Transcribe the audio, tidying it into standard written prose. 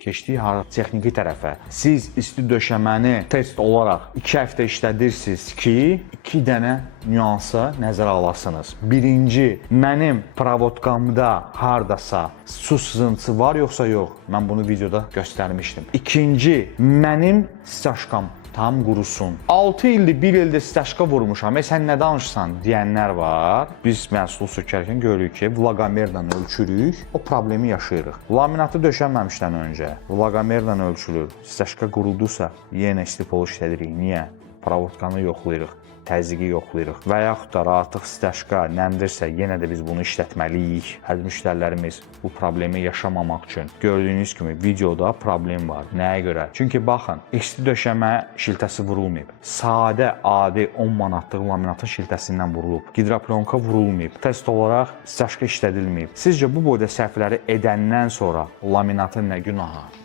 keçdik texniki tərəfə. Siz isti döşəməni test olaraq 2 həftə işlədirsiniz ki, 2 dənə nüansa nəzərə alasınız. Birinci, mənim provodkamda hardasa su sızıntısı var yoxsa yox? Mən bunu videoda göstərmişdim. İkinci, mənim staşkam tam qurusun. 6 ildir, 1 ildir staşka vurmuşam. Sən nə danışsan deyənlər var. Biz məhsulu sökərkən görürük ki, vlaqamerlə ölçürük, o problemi yaşayırıq. Laminatı döşənməmişdən öncə vlaqamerlə ölçülür. Staşka qurudusa, yenə istipolu işlədirik. Niyə? Provodkanı yoxlayırıq, təzyiqi yoxlayırıq və yaxud da artıq staşka nəmdirsə, yenə də biz bunu işlətməliyik. Hər müştərilərimiz bu problemi yaşamamaq üçün. Gördüyünüz kimi videoda problem var. Nəyə görə? Çünki baxın, isti döşəmə şiltəsi vurulmayıb. Sadə, adi 10 manatlıq laminatın şiltəsindən vurulub. Gidroplonka vurulmayıb. Test olaraq staşka işlədilməyib. Sizcə bu boyda səhvləri edəndən sonra laminatın nə günahı?